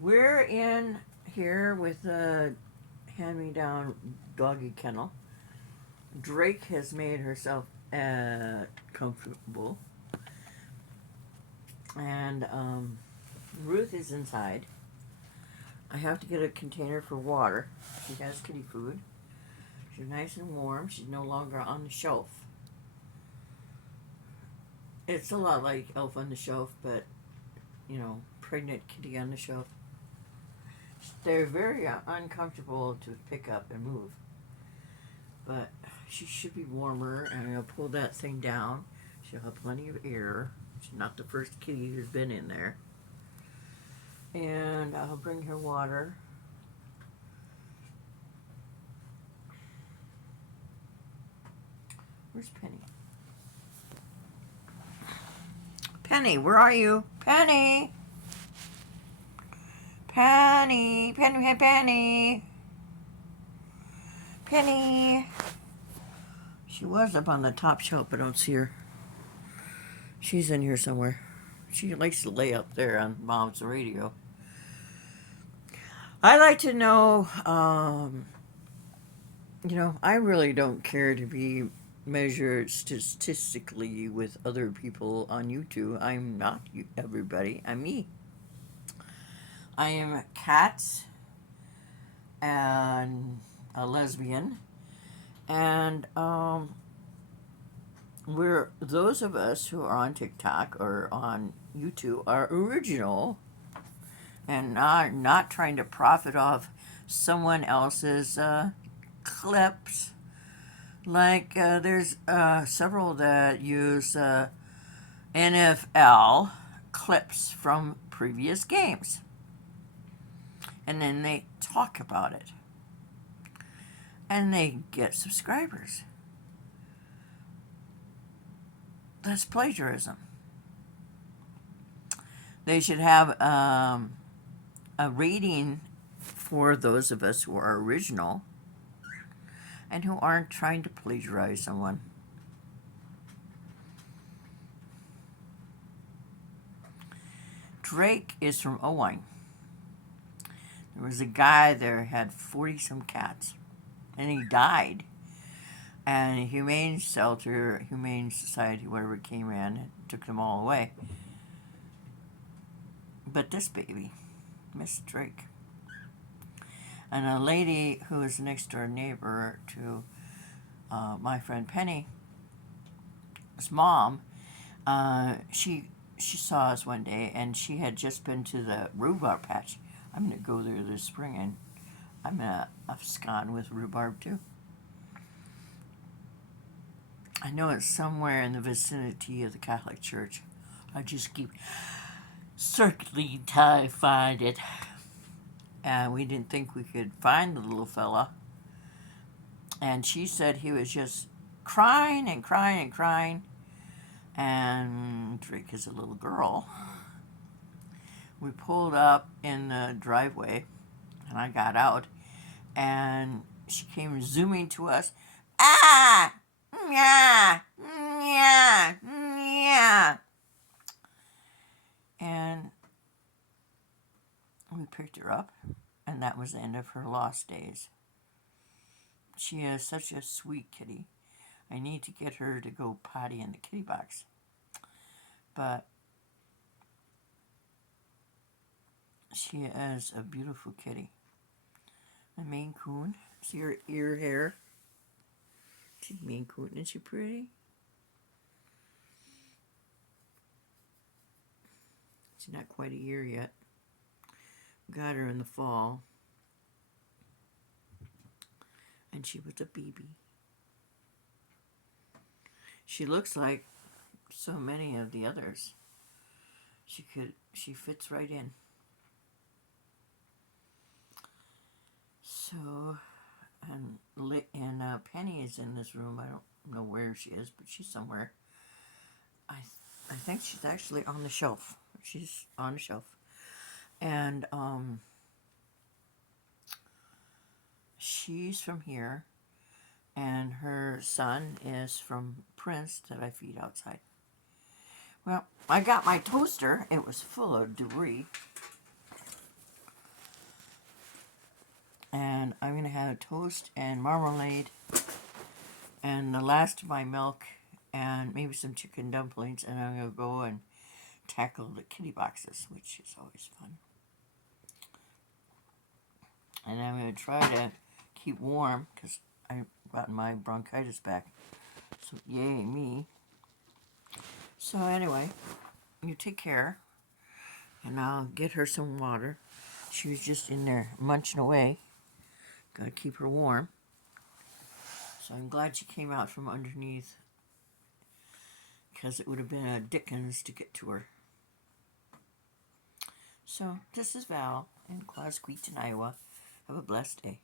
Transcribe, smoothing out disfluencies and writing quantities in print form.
We're in here with a hand-me-down doggy kennel. Drake has made herself comfortable, and Ruth is inside. I have to get a container for water. She has kitty food. She's nice and warm. She's no longer on the shelf. It's a lot like Elf on the Shelf, but pregnant kitty on the shelf. They're very uncomfortable to pick up and move. But she should be warmer, and I'll pull that thing down. She'll have plenty of air. She's not the first kitty who's been in there. And I'll bring her water. Where's Penny? Penny, where are you? Penny! Penny! Penny, Penny! Penny! She was up on the top shelf, but I don't see her. She's in here somewhere. She likes to lay up there on Mom's radio. I like to know, I really don't care to be measured statistically with other people on YouTube. I'm not everybody. I'm me. I am Kat and a lesbian. And we're those of us who are on TikTok or on YouTube are original and not trying to profit off someone else's clips. Like there's several that use NFL clips from previous games, and then they talk about it, and they get subscribers. That's plagiarism. They should have a rating for those of us who are original and who aren't trying to plagiarize someone. Drake is from Owine. There was a guy there who had 40-some cats, and he died. And a humane shelter, humane society, whatever came in, took them all away. But this baby, Miss Drake, and a lady who is next door neighbor to my friend Penny's mom, she saw us one day, and she had just been to the rhubarb patch. I'm going to go there this spring, and I'm going to abscond with rhubarb too. I know it's somewhere in the vicinity of the Catholic Church. I just keep circling till I find it. And we didn't think we could find the little fella. And she said he was just crying and crying and crying. And Drake is a little girl. We pulled up in the driveway, and I got out, and she came zooming to us. Ah! Yeah! Yeah! Yeah! And we picked her up, and that was the end of her lost days. She is such a sweet kitty. I need to get her to go potty in the kitty box. But she is a beautiful kitty. A Maine Coon. See her ear hair? She's Maine Coon. Isn't she pretty? She's not quite a year yet. Got her in the fall. And she was a baby. She looks like so many of the others. She fits right in. So, and Penny is in this room. I don't know where she is, but she's somewhere. I think she's actually on the shelf. She's on the shelf. And she's from here, and her son is from Prince that I feed outside. Well, I got my toaster. It was full of debris. and I'm going to have toast and marmalade and the last of my milk and maybe some chicken dumplings, and I'm going to go and tackle the kitty boxes, which is always fun. And I'm going to try to keep warm because I've gotten my bronchitis back. So, yay me. So, anyway, you take care, and I'll get her some water. She was just in there munching away. Gotta keep her warm. So, I'm glad she came out from underneath because it would have been a dickens to get to her. So, this is Val in Quasqueton, Iowa. Have a blessed day.